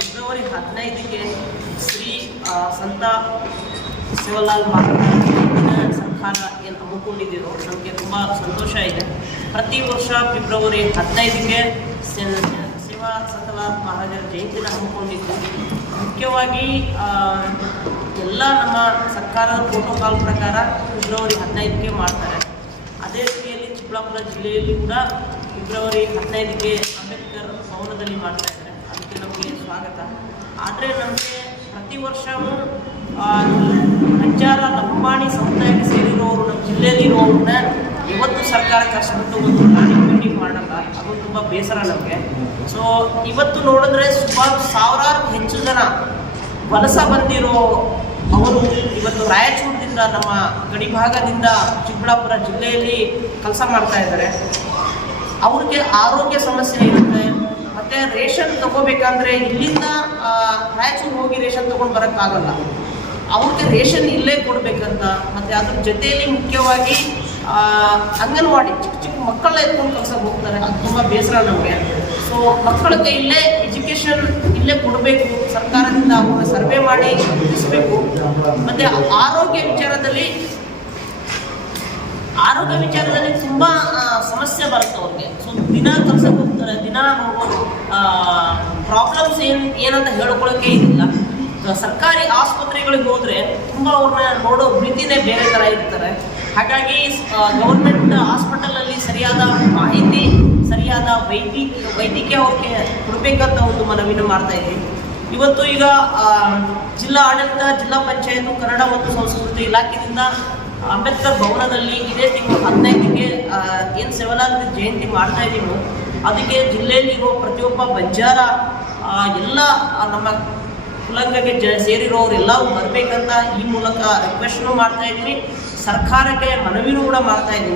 February ಹದಿನೈದಕ್ಕೆ ಶ್ರೀ ಸಂತ ಶಿವಲಾಲ್ ಮಹಾರಾಜ್ ಸರ್ಕಾರ ಏನು ಹಮ್ಮಿಕೊಂಡಿದ್ದೀರೋ, ನಮಗೆ ತುಂಬ ಸಂತೋಷ ಇದೆ. ಪ್ರತಿ ವರ್ಷ ಫೆಬ್ರವರಿ ಹದಿನೈದಕ್ಕೆ ಶಿವ ಸಂತಲಾಲ್ ಮಹಾರಾಜರ ಜಯಂತಿನ ಹಮ್ಮಿಕೊಂಡಿದ್ದು. ಮುಖ್ಯವಾಗಿ ಎಲ್ಲ ನಮ್ಮ ಸರ್ಕಾರದ ಪ್ರೋಟೋಕಾಲ್ ಪ್ರಕಾರ ಫೆಬ್ರವರಿ ಹದಿನೈದಕ್ಕೆ ಮಾಡ್ತಾರೆ. ಅದೇ ರೀತಿ ಚಿಕ್ಕಬಳ್ಳಾಪುರ ಜಿಲ್ಲೆಯಲ್ಲಿ ಕೂಡ ಫೆಬ್ರವರಿ ಹದಿನೈದಕ್ಕೆ ಅಂಬೇಡ್ಕರ್ ಭವನದಲ್ಲಿ ಮಾಡ್ತಾ ಇದ್ದಾರೆ. ಅದಕ್ಕೆ ನಮಗೆ ಸ್ವಾಗತ. ಆದರೆ ನಮಗೆ ಪ್ರತಿ ವರ್ಷವೂ ಅಂಜಾರ ಲಂಬಾಣಿ ಸಮುದಾಯಕ್ಕೆ ಸೇರಿರೋರು ನಮ್ಮ ಜಿಲ್ಲೆಯಲ್ಲಿ ಇವತ್ತು ಸರ್ಕಾರ ಕಷ್ಟಪಟ್ಟು ಒಂದು ಪ್ಲಾನಿಂಗ್ ಮೀಟಿಂಗ್ ಮಾಡಲ್ಲ. ಅದು ತುಂಬ ಬೇಸರ ನಮಗೆ. ಸೊ ಇವತ್ತು ನೋಡಿದ್ರೆ ಸುಮಾರು ಸಾವಿರಾರು ಹೆಚ್ಚು ಜನ ವಲಸ ಬಂದಿರೋ ಅವರು ಇವತ್ತು ರಾಯಚೂರದಿಂದ ನಮ್ಮ ಗಡಿಭಾಗದಿಂದ ಚಿಕ್ಕಬಳ್ಳಾಪುರ ಜಿಲ್ಲೆಯಲ್ಲಿ ಕೆಲಸ ಮಾಡ್ತಾ ಇದ್ದಾರೆ. ಅವ್ರಿಗೆ ಆರೋಗ್ಯ ಸಮಸ್ಯೆ ಇರುತ್ತೆ. ಮತ್ತೆ ರೇಷನ್ ತಗೋಬೇಕಂದ್ರೆ ಇಲ್ಲಿಂದ ರಾಯಚೂರು ಹೋಗಿ ರೇಷನ್ ತಗೊಂಡು ಬರೋಕ್ಕಾಗಲ್ಲ. ಅವ್ರಿಗೆ ರೇಷನ್ ಇಲ್ಲೇ ಕೊಡ್ಬೇಕಂತ, ಮತ್ತೆ ಅದ್ರ ಜೊತೆಯಲ್ಲಿ ಮುಖ್ಯವಾಗಿ ಅಂಗನವಾಡಿ ಚಿಕ್ಕ ಚಿಕ್ಕ ಮಕ್ಕಳನ್ನ ಎತ್ಕೊಂಡು ಕೆಲಸಕ್ಕೆ ಹೋಗ್ತಾರೆ. ಅದು ತುಂಬ ಬೇಸರ ನಮಗೆ. ಸೊ ಮಕ್ಕಳಿಗೆ ಇಲ್ಲೇ ಎಜುಕೇಷನ್ ಇಲ್ಲೇ ಕೊಡಬೇಕು, ಸರ್ಕಾರದಿಂದ ಅವ್ರನ್ನ ಸರ್ವೆ ಮಾಡಿ ಗುರುತಿಸಬೇಕು ಮತ್ತೆ ಆರೋಗ್ಯ ವಿಚಾರದಲ್ಲಿ ಆರೋಗ್ಯ ವಿಚಾರದಲ್ಲಿ ತುಂಬ ಸಮಸ್ಯೆ ಬರುತ್ತೆ ಅವ್ರಿಗೆ. ಸೊ ದಿನ ಕೆಲಸಕ್ಕೆ ಹೋಗ್ತಾರೆ, ದಿನ ಪ್ರಾಬ್ಲಮ್ಸ್ ಏನು, ಏನಂತ ಹೇಳ್ಕೊಳ್ಳೋಕೆ ಇದಿಲ್ಲ. ಸರ್ಕಾರಿ ಆಸ್ಪತ್ರೆಗಳಿಗೆ ಹೋದರೆ ತುಂಬ ಅವ್ರನ್ನ ನೋಡೋ ರೀತಿನೇ ಬೇರೆ ಥರ ಇರ್ತಾರೆ. ಹಾಗಾಗಿ ಗೌರ್ಮೆಂಟ್ ಹಾಸ್ಪಿಟಲಲ್ಲಿ ಸರಿಯಾದ ಮಾಹಿತಿ ಸರಿಯಾದ ವೈದ್ಯಕೀಯ ವೈದ್ಯಕೀಯ ಅವ್ರಿಗೆ ಕೊಡಬೇಕಂತ ಒಂದು ಮನವಿನ ಮಾಡ್ತಾ ಇದ್ದೀವಿ ಇವತ್ತು ಈಗ ಜಿಲ್ಲಾ ಆಡಳಿತ, ಜಿಲ್ಲಾ ಪಂಚಾಯತ್, ಕನ್ನಡ ಮತ್ತು ಸಂಸ್ಕೃತಿ ಇಲಾಖೆಯಿಂದ ಅಂಬೇಡ್ಕರ್ ಭವನದಲ್ಲಿ ಇದೇ ತಿಂಗಳು ಹದಿನೈದಕ್ಕೆ ಏನು ಶಿವಲಾಲ್ ಜಯಂತಿ ಮಾಡ್ತಾ ಇದ್ದೀವೋ. ಅದಕ್ಕೆ ಜಿಲ್ಲೆಯಲ್ಲಿರೋ ಪ್ರತಿಯೊಬ್ಬ ಬಂಜಾರ ಎಲ್ಲ ನಮ್ಮ ಕುಲಂಗಕ್ಕೆ ಜ, ಸೇರಿರೋರು ಎಲ್ಲರೂ ಬರಬೇಕಂತ ಈ ಮೂಲಕ ರಿಕ್ವೆಸ್ಟ್ನು ಮಾಡ್ತಾ ಇದ್ದೀನಿ ಸರ್ಕಾರಕ್ಕೆ ಮನವಿನೂ ಕೂಡ ಮಾಡ್ತಾ ಇದ್ದೀನಿ